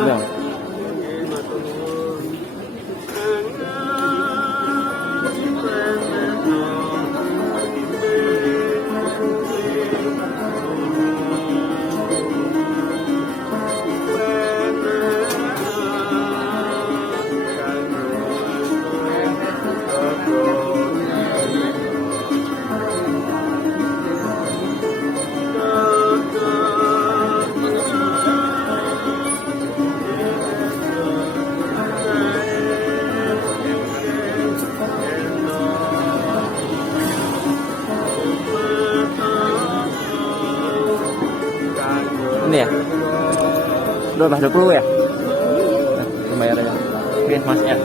Udah. Ini ya? Udah masuk dulu ya? Nah, pembayarannya. Oke, mas ya.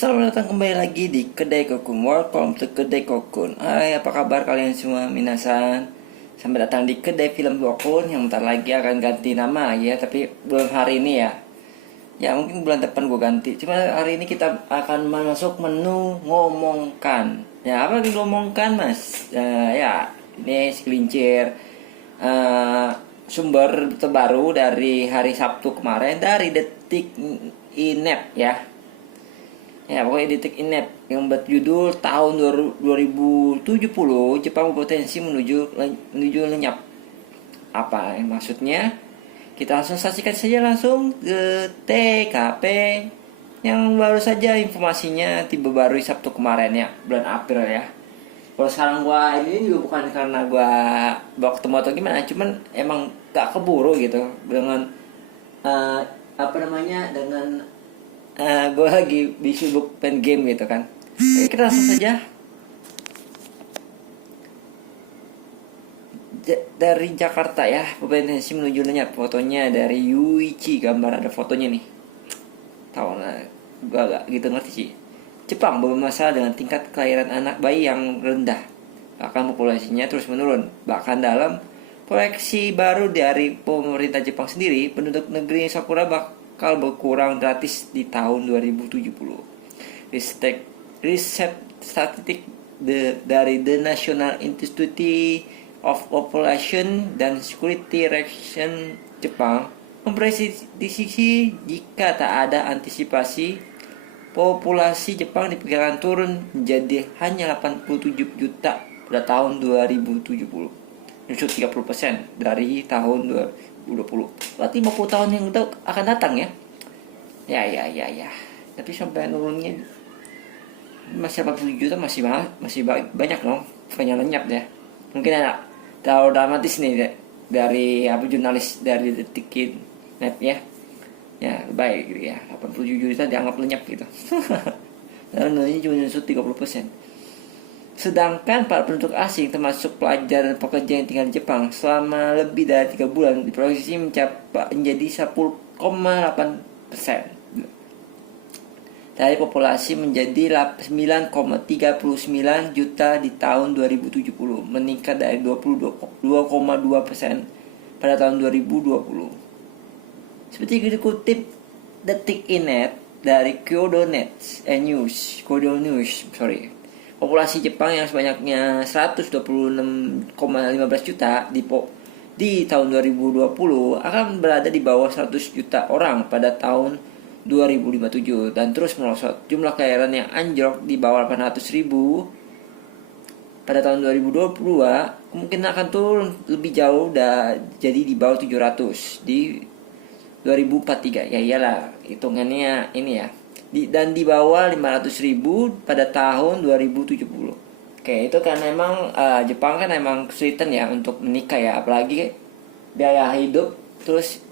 Selamat datang kembali lagi di Kedai Kokun. Welcome to Kedai Kokun. Hai, apa kabar kalian semua minasan? Sampai datang di Kedai Film Kokun yang bentar lagi akan ganti nama lagi ya. Tapi belum hari ini ya. Ya mungkin bulan depan gue ganti. Cuma hari ini kita akan masuk menu ngomongkan. Ya apa yang ngomongkan mas? Ya ini sekelincir sumber terbaru dari hari Sabtu kemarin dari Detik Inet ya. Ya pokoknya Detik Inet yang berjudul tahun 2070 Jepang berpotensi menuju lenyap. Apa yang maksudnya? Kita langsung saksikan saja langsung ke TKP yang baru saja informasinya tiba baru Sabtu kemarin ya, bulan April ya. Kalau sekarang gua ini juga bukan karena gua bawa ketemu atau gimana, cuman emang gak keburu gitu dengan dengan gue lagi sibuk main game gitu kan. Oke, kita langsung saja. Dari Jakarta ya, berpotensi menuju lenyap. Fotonya dari Yuichi, gambar ada fotonya nih. Tahu lah, gue agak gitu ngerti sih. Jepang bermasalah dengan tingkat kelahiran anak bayi yang rendah, bahkan populasinya terus menurun. Bahkan dalam proyeksi baru dari pemerintah Jepang sendiri, penduduk negeri Sakura bakal berkurang gratis di tahun 2070. Riset statistik dari The National Institute of Population dan Security Research Jepang memprediksi jika tak ada antisipasi, populasi Jepang diperkirakan turun menjadi hanya 87 juta pada tahun 2070, menyusut 30% dari tahun 2020. Berarti 50 tahun yang akan datang ya. Ya. Tapi sampai nurunnya masih 80 juta masih banyak dong. Bukannya lenyap ya. Mungkin ada terlalu dramatis nih dari jurnalis dari Detik Net ya. Ya baik gitu ya. 87 juta dianggap lenyap gitu. Dan nurunnya cuma menyusut 30%. Sedangkan para penduduk asing termasuk pelajar dan pekerja yang tinggal di Jepang selama lebih dari 3 bulan diproyeksi menjadi 10,8% dari populasi menjadi 9,39 juta di tahun 2070, meningkat dari 22,2% pada tahun 2020. Seperti dikutip Detik Inet dari Kyodo News. Populasi Jepang yang sebanyaknya 126,15 juta di tahun 2020 akan berada di bawah 100 juta orang pada tahun 2057 dan terus merosot. Jumlah kelahiran yang anjlok di bawah 800 ribu pada tahun 2022 kemungkinan akan turun lebih jauh jadi di bawah 700 di 2043. Ya iyalah, hitungannya ini ya. Dan di bawah 500 ribu pada tahun 2070. Oke, itu kan emang Jepang kan emang kesulitan ya untuk menikah ya, apalagi biaya hidup. Terus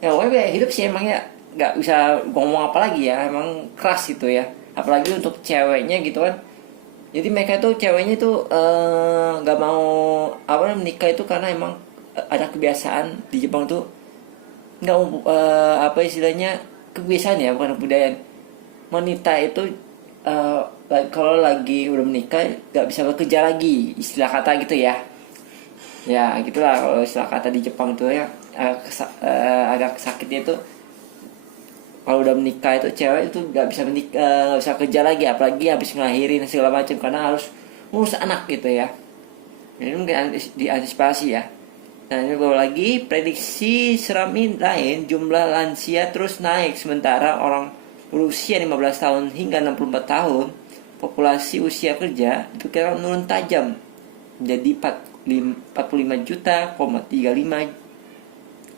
ya biaya hidup sih emang ya nggak bisa ngomong apa lagi ya, emang keras gitu ya, apalagi untuk ceweknya gitu kan. Jadi mereka tuh ceweknya tuh nggak mau menikah itu karena emang ada kebiasaan di Jepang tuh nggak apa istilahnya, kebiasaan ya, bukan kebudayaan. Wanita itu kalau lagi udah menikah nggak bisa bekerja lagi, istilah kata gitu ya. Ya gitulah kalau istilah kata di Jepang tuh ya. Agak sakitnya itu kalau udah menikah itu cewek itu nggak bisa menikah, nggak bisa kerja lagi, apalagi habis ngelahirin segala macam, karena harus ngurus anak gitu ya. Ini mungkin diantisipasi ya. Nah ini bawa lagi prediksi Serami lain, jumlah lansia terus naik sementara orang berusia 15 tahun hingga 64 tahun, populasi usia kerja diperkirakan menurun tajam menjadi 45 juta, 35,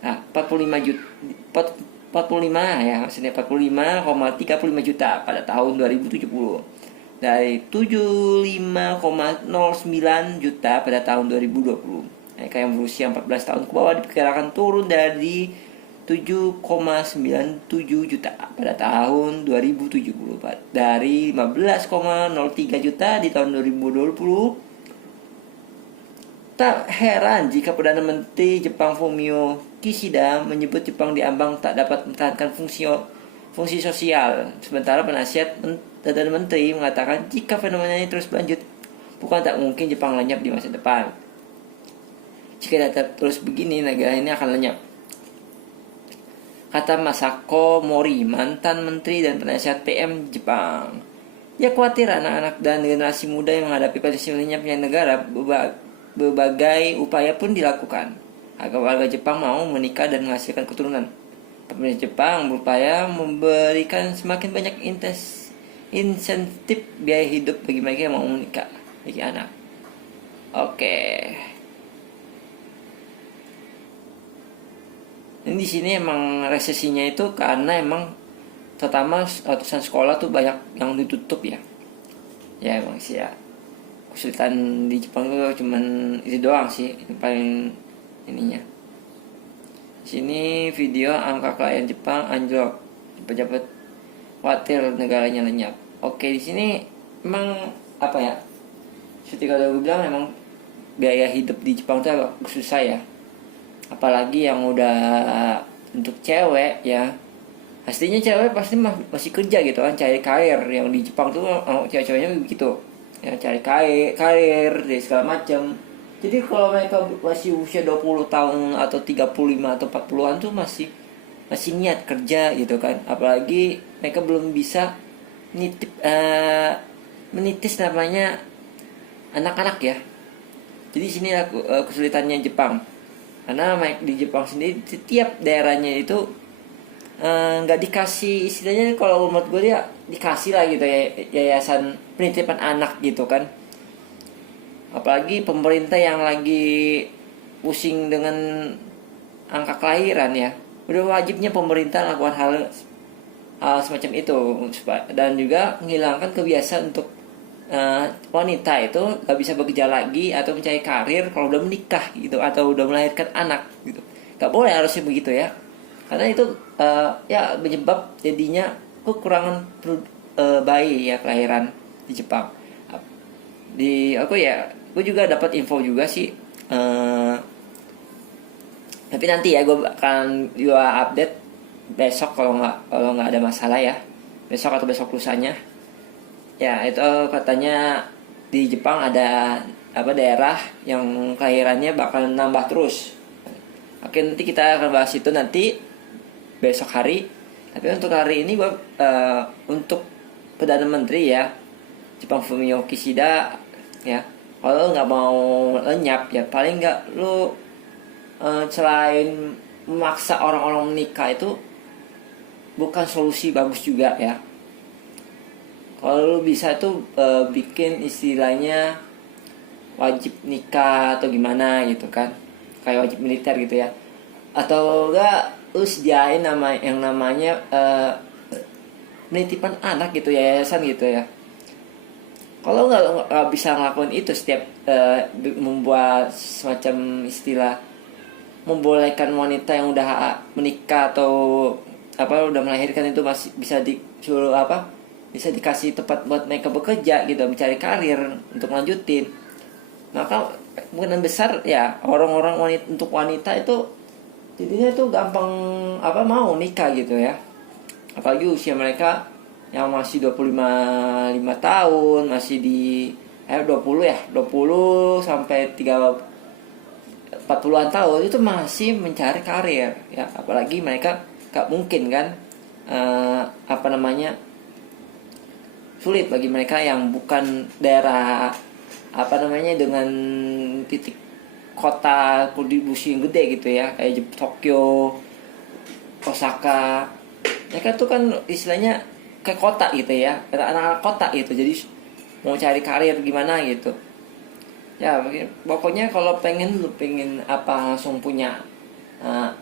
nah 45 juta, 45 ya, maksudnya 45,35 juta pada tahun 2070 dari 75,09 juta pada tahun 2020. Mereka yang berusia 14 tahun ke bawah diperkirakan turun dari 7,97 juta pada tahun 2070 dari 15,03 juta di tahun 2020. Tak heran jika Perdana Menteri Jepang Fumio Kishida menyebut Jepang diambang tak dapat mempertahankan fungsi sosial. Sementara penasihat Perdana Menteri mengatakan jika fenomena ini terus berlanjut, bukan tak mungkin Jepang lenyap di masa depan. Jika terus begini, negara ini akan lenyap, kata Masako Mori, mantan menteri dan penasihat PM Jepang. Ia khawatir anak-anak dan generasi muda yang menghadapi potensi lenyapnya negara. Berbagai upaya pun dilakukan agar warga Jepang mau menikah dan menghasilkan keturunan. Pemerintah Jepang berupaya memberikan semakin banyak insentif biaya hidup bagi mereka yang mau menikah, bagi anak. Oke. Ini di sini emang resesinya itu karena emang terutama ratusan sekolah tuh banyak yang ditutup ya. Ya emang sih ya. Kesulitan di Jepang itu cuman itu doang sih yang paling ininya. Di sini video angka klien Jepang anjlok, pejabat khawatir negaranya lenyap. Oke, di sini emang apa ya? Seperti kalau gue bilang emang biaya hidup di Jepang itu agak susah ya. Apalagi yang udah untuk cewek ya, pastinya cewek pasti masih kerja gitu kan, cari karir. Yang di Jepang tuh cewek-ceweknya begitu ya, cari karir dari segala macam. Jadi kalau mereka masih usia 20 tahun atau 35 atau 40-an tuh masih niat kerja gitu kan. Apalagi mereka belum bisa menitis namanya anak-anak ya. Jadi sini kesulitannya Jepang. Karena di Jepang sendiri setiap daerahnya itu nggak dikasih, istilahnya kalau menurut gue dia dikasih lah gitu ya, yayasan penitipan anak gitu kan. Apalagi pemerintah yang lagi pusing dengan angka kelahiran ya, udah wajibnya pemerintah lakukan hal semacam itu, dan juga menghilangkan kebiasaan untuk wanita itu gak bisa bekerja lagi atau mencari karir kalau udah menikah gitu atau udah melahirkan anak gitu. Gak boleh harusnya begitu ya, karena itu ya menyebab jadinya kekurangan bayi ya kelahiran di Jepang. Di aku ya, gue juga dapat info juga sih, tapi nanti ya gue akan juga update besok kalau nggak ada masalah ya, besok atau besok lusanya. Ya itu katanya di Jepang ada daerah yang kelahirannya bakal nambah terus. Oke, nanti kita akan bahas itu nanti besok hari. Tapi untuk hari ini gue untuk Perdana Menteri ya Jepang Fumio Kishida ya, kalau nggak mau lenyap ya paling nggak lu selain memaksa orang-orang menikah itu bukan solusi bagus juga ya. Kalau lu bisa tuh bikin istilahnya wajib nikah atau gimana gitu kan, kayak wajib militer gitu ya, atau enggak lu sediain yang namanya penitipan anak gitu, yayasan gitu ya. Kalau nggak bisa ngelakuin itu setiap membuat semacam istilah membolehkan wanita yang udah menikah atau udah melahirkan itu masih bisa disuruh bisa dikasih tempat buat mereka bekerja gitu, mencari karir untuk lanjutin, maka kemungkinan besar ya orang-orang untuk wanita itu jadinya tuh gampang mau nikah gitu ya. Apalagi usia mereka yang masih 25 tahun, masih di 20 ya, 20 sampai 40-an tahun itu masih mencari karir ya. Apalagi mereka gak mungkin kan sulit bagi mereka yang bukan daerah dengan titik kota kontribusi yang gede gitu ya, kayak Tokyo, Osaka. Mereka tuh kan istilahnya ke kota gitu ya, anak-anak kota gitu, jadi mau cari karir gimana gitu ya. Pokoknya kalau pengen langsung punya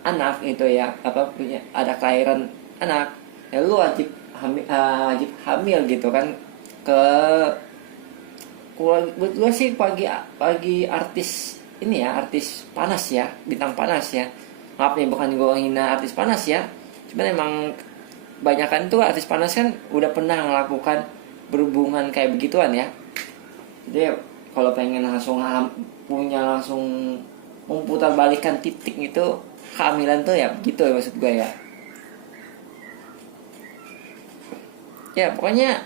anak gitu ya, punya ada kelahiran anak ya, lu wajib hamil gitu kan. Buat gue sih pagi artis ini ya, artis panas ya, bintang panas ya. Maaf nih, bukan gue menghina artis panas ya, cuman emang banyakan tuh artis panas kan udah pernah melakukan berhubungan kayak begituan ya. Jadi kalau pengen langsung memutar balikan titik itu kehamilan tuh ya begitu ya, maksud gue ya. Ya pokoknya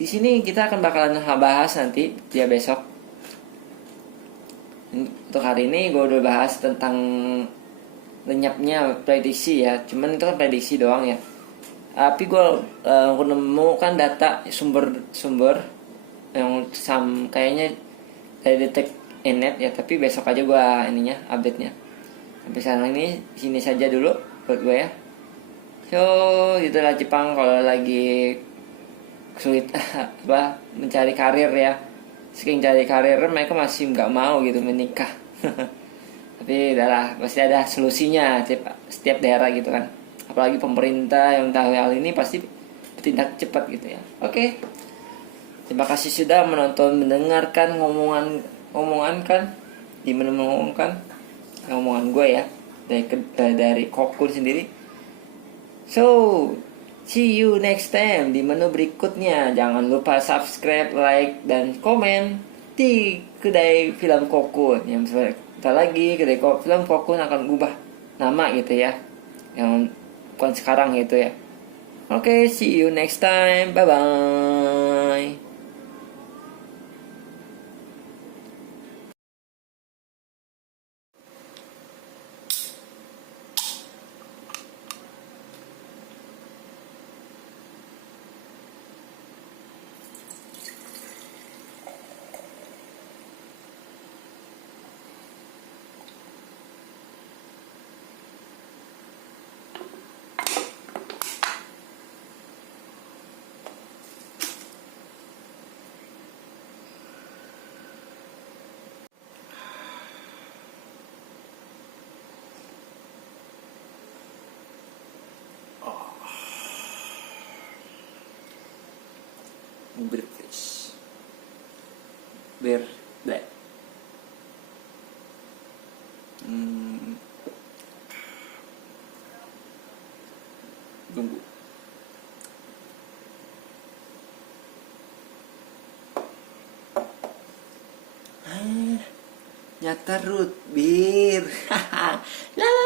di sini kita akan bakalan bahas nanti ya besok. Untuk hari ini gue udah bahas tentang lenyapnya prediksi ya, cuman itu kan prediksi doang ya. Tapi gue menemukan data sumber yang kayaknya dari detik.net ya, tapi besok aja gue update-nya. Sampai sekarang ini sini saja dulu buat gue ya. So itulah Jepang kalau lagi sulit mencari karir ya. Saking cari karir mereka masih nggak mau gitu menikah. Tapi udahlah, pasti ada solusinya setiap daerah gitu kan. Apalagi pemerintah yang tahu hal ini pasti bertindak cepat gitu ya. Oke. Terima kasih sudah mendengarkan ngomongan kan, ngomongan gue ya dari Kokun sendiri. So, see you next time di menu berikutnya. Jangan lupa subscribe, like, dan komen di kedai film Kokun. Yang sebentar lagi kedai film Kokun akan ubah nama gitu ya, yang bukan sekarang gitu ya. Oke, see you next time. Bye bye. Berfish black. Tunggu. Nyata root beer. La la